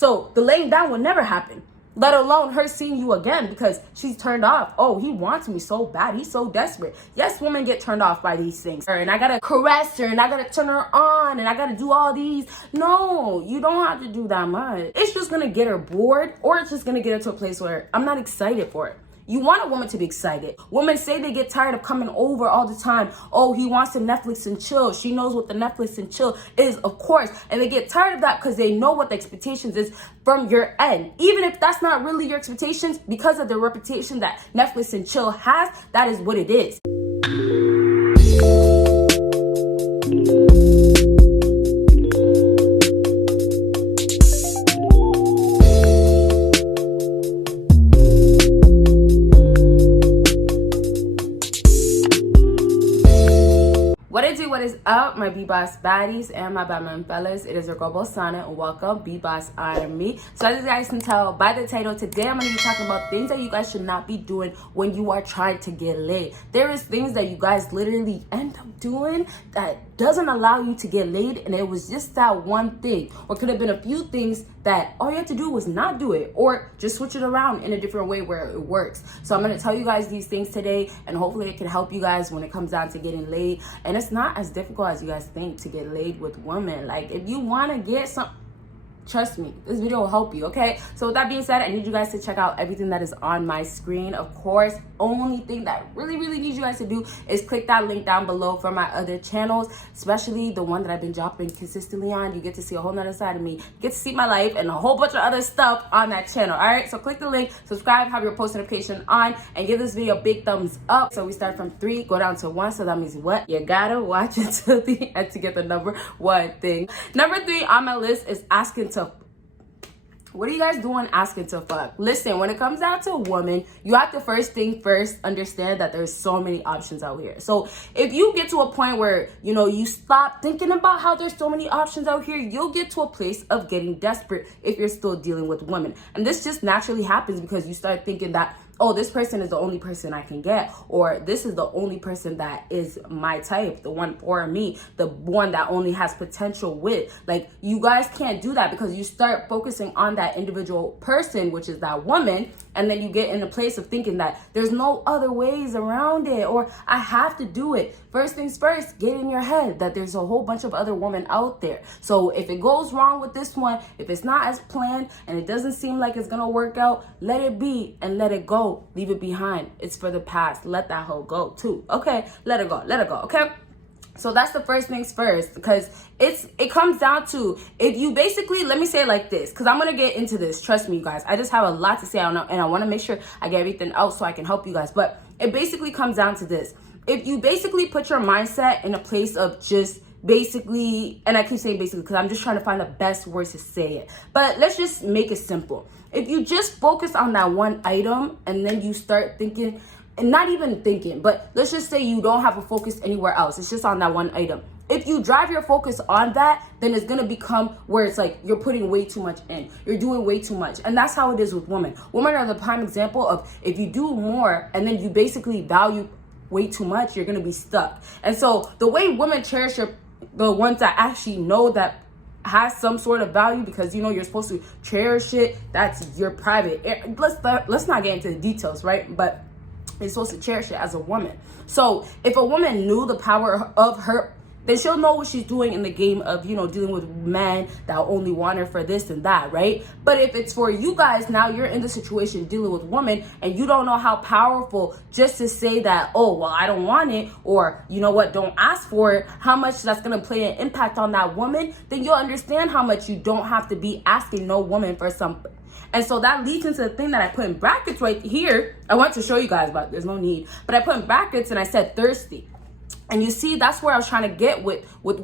So the laying down will never happen, let alone her seeing you again because she's turned off. Oh, he wants me so bad. He's so desperate. Yes, women get turned off by these things. And I gotta caress her and I gotta turn her on and I gotta do all these. No, you don't have to do that much. It's just gonna get her bored, or it's just gonna get her to a place where I'm not excited for it. You want a woman to be excited. Women say they get tired of coming over all the time. Oh, he wants to Netflix and chill. She knows what the Netflix and chill is, of course. And they get tired of that because they know what the expectations is from your end. Even if that's not really your expectations, because of the reputation that Netflix and chill has, that is what it is. What is up, my BBossBaddies and my Batman fellas? It is your girl Bosana and welcome BBossArmy. So as you guys can tell by the title, today I'm going to be talking about things that you guys should not be doing when you are trying to get laid. There is things that you guys literally end up doing that doesn't allow you to get laid, and it was just that one thing, or could have been a few things that all you have to do was not do it, or just switch it around in a different way where it works. So I'm going to tell you guys these things today, and hopefully it can help you guys when it comes down to getting laid. And it's not as difficult as you guys think to get laid with women. Like, if you want to get some, trust me, this video will help you, okay? So with that being said, I need you guys to check out everything that is on my screen. Of course, only thing that really need you guys to do is click that link down below for my other channels, especially the one that I've been dropping consistently on. You get to see a whole nother side of me. You get to see my life and a whole bunch of other stuff on that channel, all right? So click the link, subscribe, have your post notification on, and give this video a big thumbs up. So we start from 3, go down to 1, so that means what? You gotta watch until the end to get the number 1 thing. Number 3 on my list is asking to. What are you guys doing asking to fuck? Listen, when it comes down to a woman, you have to first understand that there's so many options out here. So if you get to a point where, you know, you stop thinking about how there's so many options out here, you'll get to a place of getting desperate if you're still dealing with women. And this just naturally happens because you start thinking that, oh, this person is the only person I can get, or this is the only person that is my type, the one for me, the one that only has potential with. Like, you guys can't do that because you start focusing on that individual person, which is that woman, and then you get in a place of thinking that there's no other ways around it, or I have to do it. First things first, get in your head that there's a whole bunch of other women out there. So if it goes wrong with this one, if it's not as planned and it doesn't seem like it's gonna work out, let it be and let it go. Leave it behind. It's for the past. Let that hoe go too. Okay, let it go, okay? So that's the first things first, because it comes down to, if you basically, let me say it like this, because I'm gonna get into this, trust me, you guys. I just have a lot to say, and I want to make sure I get everything out so I can help you guys. But it basically comes down to this. If you basically put your mindset in a place of just basically, and I keep saying basically because I'm just trying to find the best words to say it, but let's just make it simple. If you just focus on that one item and then you start thinking, and not even thinking, but let's just say you don't have a focus anywhere else, it's just on that one item. If you drive your focus on that, then it's gonna become where it's like you're putting way too much in. You're doing way too much. And that's how it is with women. Women are the prime example of, if you do more and then you basically value way too much, you're gonna be stuck. And so the way women cherish the ones that actually know that has some sort of value, because you know you're supposed to cherish it, that's your private. Let's not get into the details, right? But you're supposed to cherish it as a woman. So if a woman knew the power of her, then she'll know what she's doing in the game of, you know, dealing with men that only want her for this and that, right? But if it's for you guys, now you're in the situation dealing with women and you don't know how powerful just to say that, oh, well, I don't want it, or you know what, don't ask for it, how much that's gonna play an impact on that woman, then you'll understand how much you don't have to be asking no woman for something. And so that leads into the thing that I put in brackets right here. I want to show you guys, but there's no need. But I put in brackets and I said thirsty. And you see, that's where I was trying to get with wow,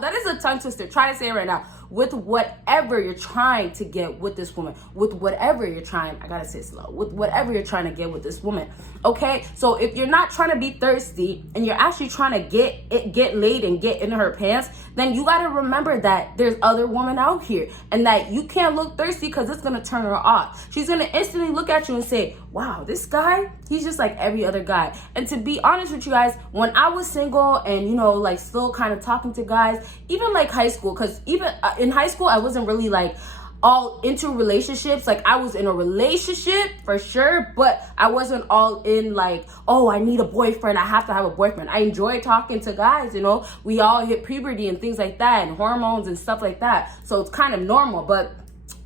that is a tongue twister. Try to say it right now. With whatever you're trying to get with this woman, with whatever you're trying, I gotta say it slow, with whatever you're trying to get with this woman, okay? So if you're not trying to be thirsty and you're actually trying to get laid and get in her pants, then you gotta remember that there's other women out here and that you can't look thirsty because it's gonna turn her off. She's gonna instantly look at you and say, wow, this guy, he's just like every other guy. And to be honest with you guys, when I was single and, you know, like still kind of talking to guys, even like high school, because even in high school, I wasn't really like all into relationships. Like, I was in a relationship for sure, but I wasn't all in like, oh, I need a boyfriend, I have to have a boyfriend. I enjoy talking to guys, you know, we all hit puberty and things like that, and hormones and stuff like that, so it's kind of normal. But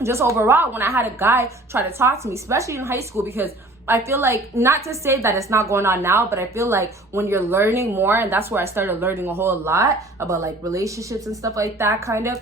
just overall, when I had a guy try to talk to me, especially in high school, because I feel like, not to say that it's not going on now, but I feel like when you're learning more, and that's where I started learning a whole lot about like relationships and stuff like that, kind of,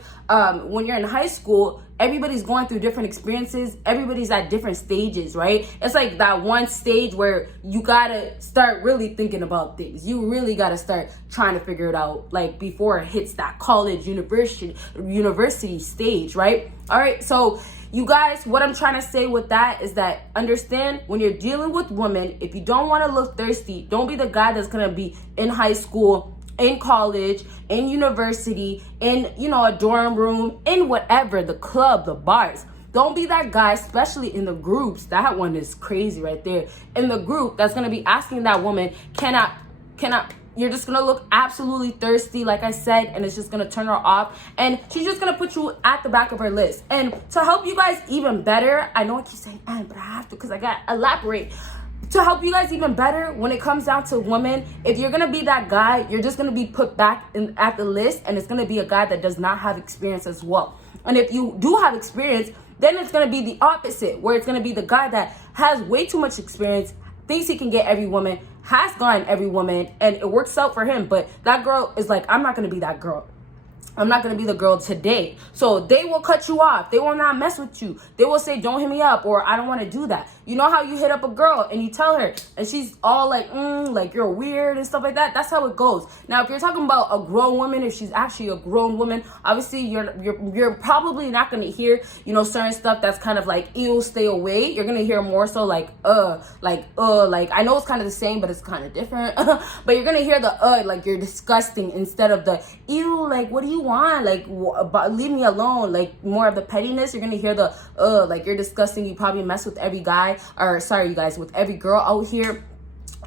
when you're in high school, everybody's going through different experiences, everybody's at different stages, right? It's like that one stage where you gotta start really thinking about things. You really gotta start trying to figure it out, like before it hits that college, university stage, right? All right, so you guys, what I'm trying to say with that is that understand, when you're dealing with women, if you don't want to look thirsty, don't be the guy that's going to be in high school, in college, in university, in, you know, a dorm room, in whatever, the club, the bars. Don't be that guy, especially in the groups. That one is crazy right there. In the group, that's going to be asking that woman, cannot, you're just gonna look absolutely thirsty, like I said, and it's just gonna turn her off, and she's just gonna put you at the back of her list. And to help you guys even better, I know I keep saying and, but I have to, because I gotta elaborate. To help you guys even better, when it comes down to women, if you're gonna be that guy, you're just gonna be put back at the list, and it's gonna be a guy that does not have experience as well. And if you do have experience, then it's gonna be the opposite, where it's gonna be the guy that has way too much experience, thinks he can get every woman, has gotten every woman, and it works out for him. But that girl is like, I'm not going to be that girl. I'm not going to be the girl today. So they will cut you off. They will not mess with you. They will say, don't hit me up, or I don't want to do that. You know how you hit up a girl and you tell her and she's all like, like you're weird and stuff like that? That's how it goes. Now, if you're talking about a grown woman, if she's actually a grown woman, obviously you're probably not going to hear, you know, certain stuff that's kind of like, ew, stay away. You're going to hear more so like, like, I know it's kind of the same, but it's kind of different. But you're going to hear the, like you're disgusting, instead of the, ew, like, what do you want? Like, leave me alone. Like, more of the pettiness. You're going to hear the, like, you're disgusting. You probably mess with every guy, or sorry, you guys, with every girl out here.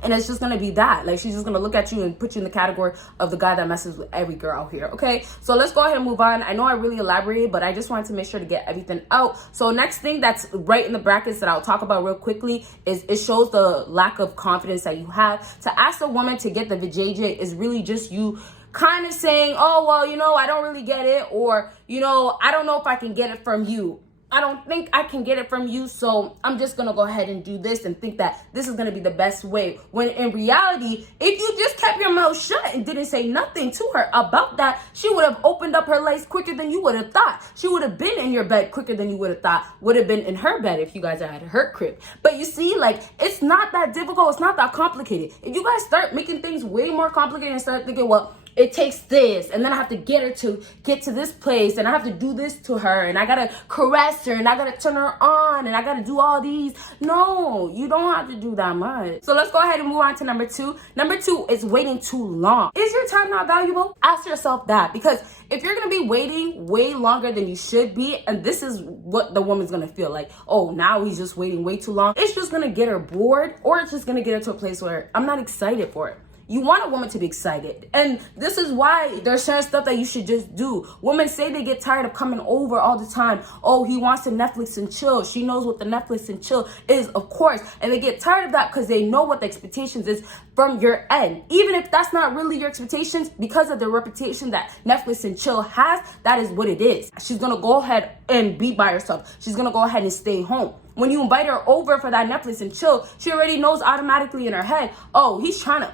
And it's just going to be that. Like, she's just going to look at you and put you in the category of the guy that messes with every girl out here. Okay, so let's go ahead and move on. I know I really elaborated, but I just wanted to make sure to get everything out. So next thing that's right in the brackets that I'll talk about real quickly is it shows the lack of confidence that you have. To ask a woman to get the vajayjay is really just you kind of saying, oh, well, you know, I don't really get it, or, you know, I don't know if I can get it from you. I don't think I can get it from you, so I'm just going to go ahead and do this and think that this is going to be the best way. When in reality, if you just kept your mouth shut and didn't say nothing to her about that, she would have opened up her legs quicker than you would have thought. She would have been in your bed quicker than you would have thought. Would have been in her bed if you guys are at her crib. But you see, like, it's not that difficult. It's not that complicated. If you guys start making things way more complicated and start thinking, well, it takes this, and then I have to get her to get to this place, and I have to do this to her, and I gotta caress her, and I gotta turn her on, and I gotta do all these. No, you don't have to do that much. So let's go ahead and move on to number two. Number two is waiting too long. Is your time not valuable? Ask yourself that, because if you're gonna be waiting way longer than you should be, and this is what the woman's gonna feel like, oh, now he's just waiting way too long, it's just gonna get her bored, or it's just gonna get her to a place where I'm not excited for it. You want a woman to be excited. And this is why there's certain stuff that you should just do. Women say they get tired of coming over all the time. Oh, he wants to Netflix and chill. She knows what the Netflix and chill is, of course. And they get tired of that because they know what the expectations is from your end. Even if that's not really your expectations, because of the reputation that Netflix and chill has, that is what it is. She's going to go ahead and be by herself. She's going to go ahead and stay home. When you invite her over for that Netflix and chill, she already knows automatically in her head, oh, he's trying to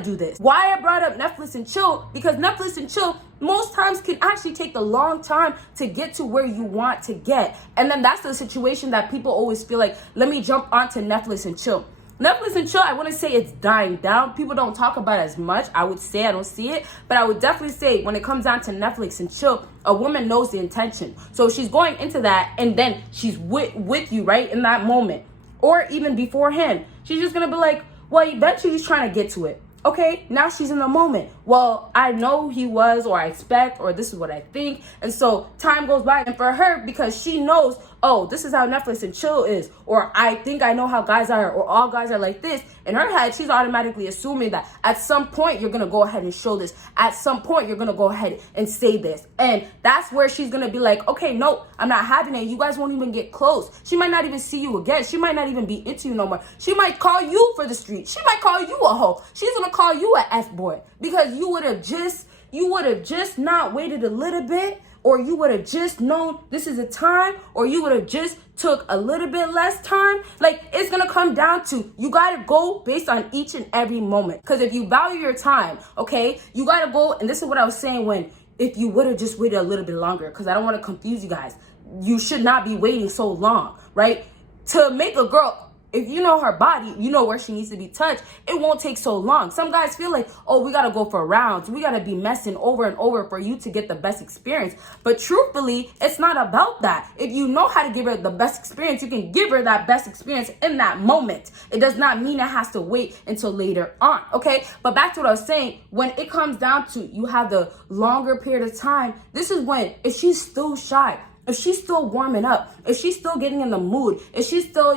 do this. Why I brought up Netflix and chill, because Netflix and chill most times can actually take a long time to get to where you want to get. And then that's the situation that people always feel like, let me jump onto Netflix and chill. Netflix and chill, I wouldn't say it's dying down. People don't talk about it as much. I would say I don't see it, but I would definitely say when it comes down to Netflix and chill, a woman knows the intention. So she's going into that, and then she's with you right in that moment, or even beforehand. She's just gonna be like, well, eventually he's trying to get to it. Okay, now she's in the moment. Well, I know he was, or I expect, or this is what I think. And so time goes by. And for her, because she knows, oh, this is how Netflix and chill is, or I think I know how guys are, or all guys are like this. In her head, she's automatically assuming that at some point you're gonna go ahead and show this. At some point you're gonna go ahead and say this, and that's where she's gonna be like, okay, no, I'm not having it. You guys won't even get close. She might not even see you again. She might not even be into you no more. She might call you for the street. She might call you a hoe. She's gonna call you a F-boy because you would have just not waited a little bit, or you would have just known this is a time, or you would have just took a little bit less time. Like, it's gonna come down to, you gotta go based on each and every moment. Because if you value your time, okay, you gotta go, and this is what I was saying when, if you would have just waited a little bit longer, because I don't want to confuse you guys. You should not be waiting so long, right? To make a girl, if you know her body, you know where she needs to be touched, it won't take so long. Some guys feel like, oh, we got to go for rounds. We got to be messing over and over for you to get the best experience. But truthfully, it's not about that. If you know how to give her the best experience, you can give her that best experience in that moment. It does not mean it has to wait until later on, okay? But back to what I was saying, when it comes down to you have the longer period of time, this is when, if she's still shy, if she's still warming up, if she's still getting in the mood, if she's still,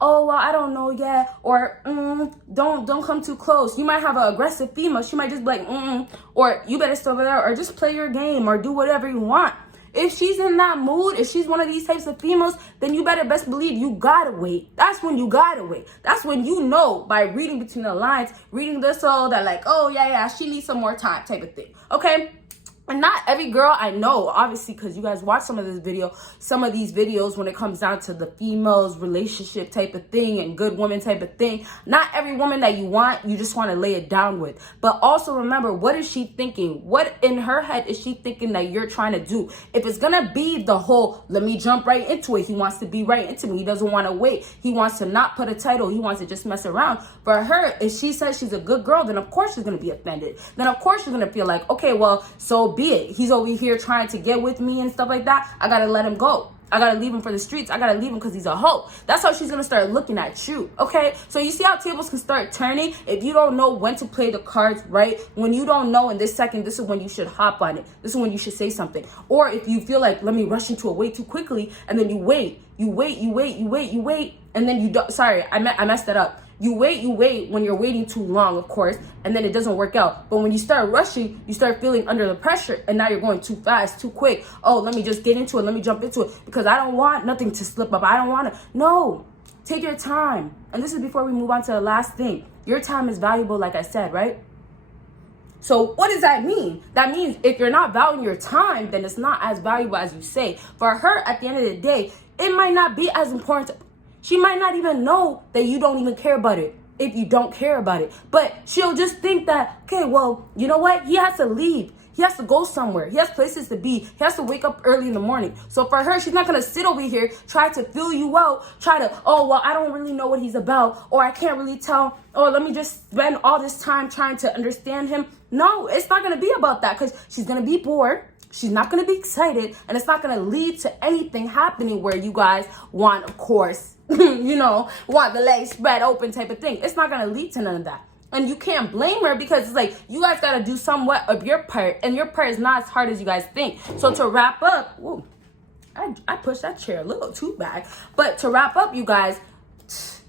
oh, well, I don't know yet, or don't come too close. You might have an aggressive female. She might just be like, or you better stay over there, or just play your game, or do whatever you want. If she's in that mood, if she's one of these types of females, then you better best believe you gotta wait. That's when you gotta wait. That's when you know by reading between the lines, reading this all that like, oh, yeah, she needs some more time type of thing, okay? And not every girl I know, obviously, because you guys watch some of these videos when it comes down to the females relationship type of thing and good woman type of thing. Not every woman that you want, you just want to lay it down with. But also remember, what is she thinking? What in her head is she thinking that you're trying to do? If it's going to be the whole, let me jump right into it. He wants to be right into me. He doesn't want to wait. He wants to not put a title. He wants to just mess around. For her, if she says she's a good girl, then of course she's going to be offended. Then of course she's going to feel like, okay, well, so be it. He's over here trying to get with me and stuff like that. I gotta let him go. I gotta leave him for the streets. I gotta leave him because he's a hoe. That's how she's gonna start looking at you, okay? So you see how tables can start turning? If you don't know when to play the cards right, when you don't know in this second, this is when you should hop on it. This is when you should say something. Or if you feel like, let me rush into it way too quickly, and then you wait, and then you don't, sorry, I messed that up. You wait when you're waiting too long, of course, and then it doesn't work out. But when you start rushing, you start feeling under the pressure, and now you're going too fast, too quick. Oh, let me just get into it. Let me jump into it because I don't want nothing to slip up. I don't want to. No, take your time. And this is before we move on to the last thing. Your time is valuable, like I said, right? So what does that mean? That means if you're not valuing your time, then it's not as valuable as you say. For her, at the end of the day, it might not be as important. She might not even know that you don't even care about it if you don't care about it. But she'll just think that, okay, well, you know what? He has to leave. He has to go somewhere. He has places to be. He has to wake up early in the morning. So for her, she's not going to sit over here, try to fill you out, try to, oh, well, I don't really know what he's about, or I can't really tell, oh, let me just spend all this time trying to understand him. No, it's not going to be about that because she's going to be bored. She's not going to be excited, and it's not going to lead to anything happening where you guys want, of course, want the legs spread open type of thing. It's not going to lead to none of that. And you can't blame her because it's like you guys got to do somewhat of your part, and your part is not as hard as you guys think. So to wrap up, whoa, I pushed that chair a little too bad. But to wrap up, you guys,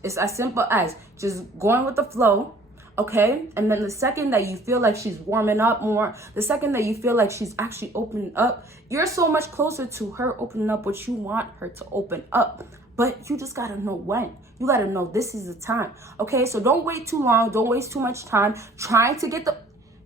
it's as simple as just going with the flow. Okay, and then the second that you feel like she's warming up more, the second that you feel like she's actually opening up, you're so much closer to her opening up what you want her to open up. But you just gotta know when. You gotta know this is the time. Okay, so don't wait too long. Don't waste too much time trying to get the...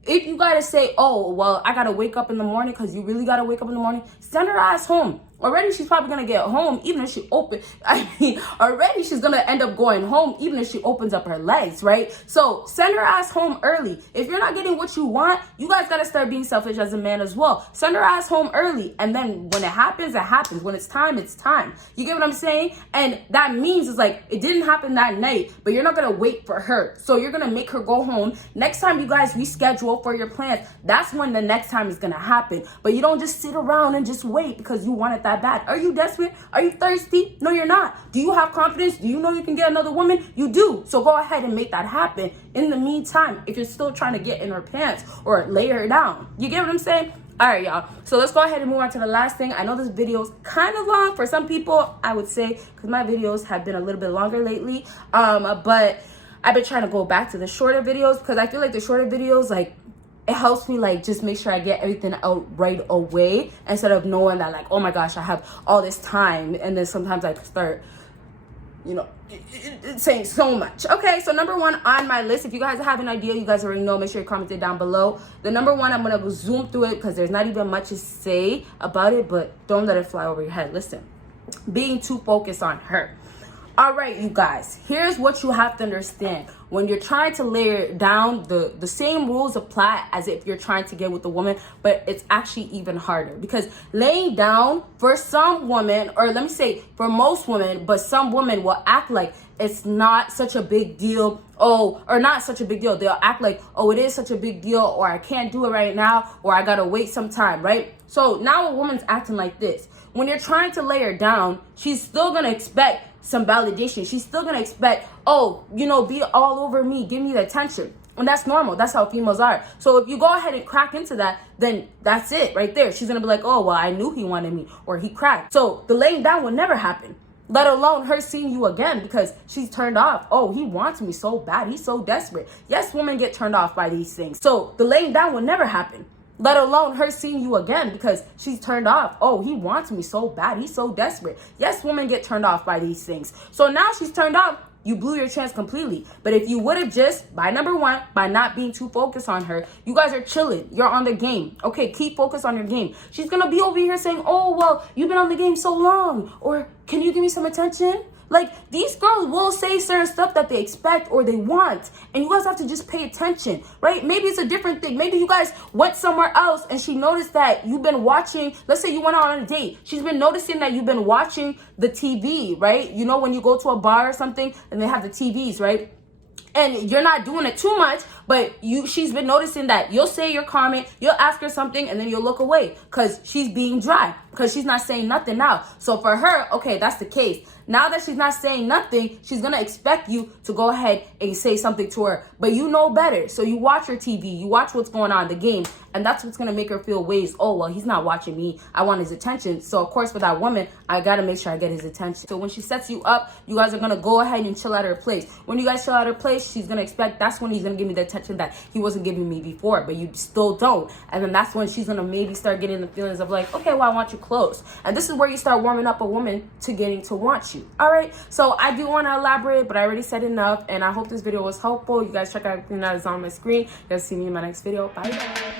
If you gotta say, oh, well, I gotta wake up in the morning because you really gotta wake up in the morning, send her ass home. Already she's probably going to get home even if she already she's going to end up going home even if she opens up her legs, right? So send her ass home early. If you're not getting what you want, you guys got to start being selfish as a man as well. Send her ass home early. And then when it happens, it happens. When it's time, it's time. You get what I'm saying? And that means it's like, it didn't happen that night, but you're not going to wait for her. So you're going to make her go home. Next time you guys reschedule for your plans, that's when the next time is going to happen. But you don't just sit around and just wait because you want it that bad. Are you desperate? Are you thirsty? No, you're not. Do you have confidence? Do you know you can get another woman? You do. So go ahead and make that happen. In the meantime, if you're still trying to get in her pants or lay her down, you get what I'm saying? All right, y'all. So let's go ahead and move on to the last thing. I know this video is kind of long for some people, I would say, because my videos have been a little bit longer lately. But I've been trying to go back to the shorter videos because I feel like the shorter videos, like, it helps me, like, just make sure I get everything out right away instead of knowing that, like, oh my gosh, I have all this time. And then sometimes I start, you know, it's saying so much. Okay, so number one on my list, if you guys have an idea, you guys already know, make sure you comment it down below. The number one, I'm gonna zoom through it because there's not even much to say about it, but don't let it fly over your head. Listen, being too focused on her. All right, you guys, here's what you have to understand. When you're trying to lay it down, the same rules apply as if you're trying to get with a woman, but it's actually even harder because laying down for some women, or let me say for most women, but some women will act like it's not such a big deal. Oh, or not such a big deal. They'll act like, oh, it is such a big deal, or I can't do it right now, or I gotta wait some time, right? So now a woman's acting like this. When you're trying to lay her down, she's still gonna expect some validation. She's still gonna expect, oh, you know, be all over me, give me the attention. And that's normal. That's how females are. So if you go ahead and crack into that, then that's it right there. She's gonna be like, oh, well, I knew he wanted me, or he cracked. So the laying down will never happen, let alone her seeing you again because she's turned off. Oh, he wants me so bad. He's so desperate. Yes, women get turned off by these things. So the laying down will never happen, let alone her seeing you again because she's turned off. Oh, he wants me so bad. He's so desperate. Yes, women get turned off by these things. So now she's turned off. You blew your chance completely. But if you would have just, by number one, by not being too focused on her, you guys are chilling. You're on the game. Okay, keep focused on your game. She's going to be over here saying, oh, well, you've been on the game so long. Or can you give me some attention? Like, these girls will say certain stuff that they expect or they want. And you guys have to just pay attention, right? Maybe it's a different thing. Maybe you guys went somewhere else and she noticed that you've been watching. Let's say you went out on a date. She's been noticing that you've been watching the TV, right? You know, when you go to a bar or something and they have the TVs, right? And you're not doing it too much, but she's been noticing that you'll say your comment, you'll ask her something, and then you'll look away because she's being dry, because she's not saying nothing now. So for her, okay, that's the case. Now that she's not saying nothing, she's going to expect you to go ahead and say something to her. But you know better. So you watch your TV, you watch what's going on in the game, and that's what's going to make her feel ways. Oh, well, he's not watching me. I want his attention. So, of course, for that woman, I got to make sure I get his attention. So when she sets you up, you guys are going to go ahead and chill at her place. When you guys chill at her place, she's going to expect that's when he's going to give me the attention that he wasn't giving me before, but you still don't. And then that's when she's going to maybe start getting the feelings of like, okay, well, I want you close. And this is where you start warming up a woman to getting to want you. All right. So I do want to elaborate, but I already said enough. And I hope this video was helpful. You guys check out everything that is on my screen. You guys see me in my next video. Bye.